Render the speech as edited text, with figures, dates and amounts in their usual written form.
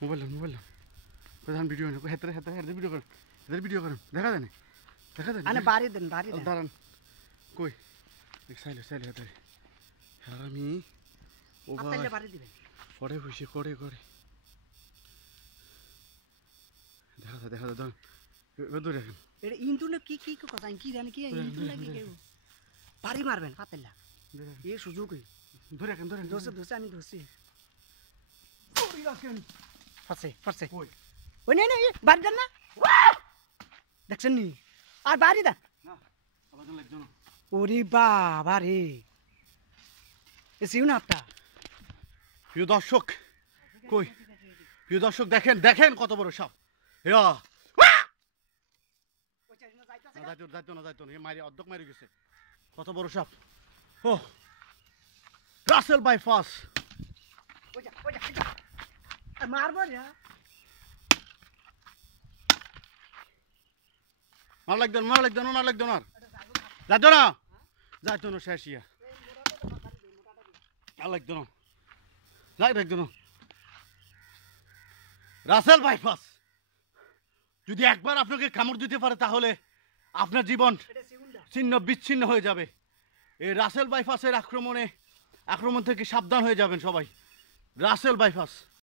mobile প্রধান video না হেতরে হেতরে হেতরে video করেন দেখা যায় না আনে বাড়ি দেন দাঁড়ান কই সাইলে হেতরে আমি ও পাতালে বাড়ি দিবেন করে বসে করে দেখা দাঁড়ান ধরে রাখেন এটা ইন্টুনে কি কথা কি জানি কি ইন্টু লাগি কেউ বাড়ি মারবেন পাতালে এই সুযোগই ধরে রাখেন দোষে আমি দোষী ওই রাখেন ফারছে কই ওই না বাড়ি দেন না দেখছেন নি আর বাড়ি দেন না আবার লাগজন ওরে বাবা রে এসিও না আপটা প্রিয় দর্শক কই প্রিয় দর্শক দেখেন কত বড় সাপ ইয়া যাইতো না মারি অর্ধেক মারি গেছে কত বড় সাপ ও রাসেল বাইপাস মারবো রে মার লাগতো না যাইতো না শেষ ইয়া আর লাগতো না লাগতো না রাসেল বাইপাস যদি একবার আপনাকে কামড় দিতে পারে তাহলে আপনার জীবন ছিন্ন বিচ্ছিন্ন হয়ে যাবে এই রাসেল বাইপাসের আক্রমণ থেকে সাবধান হয়ে যাবেন সবাই রাসেল বাইপাস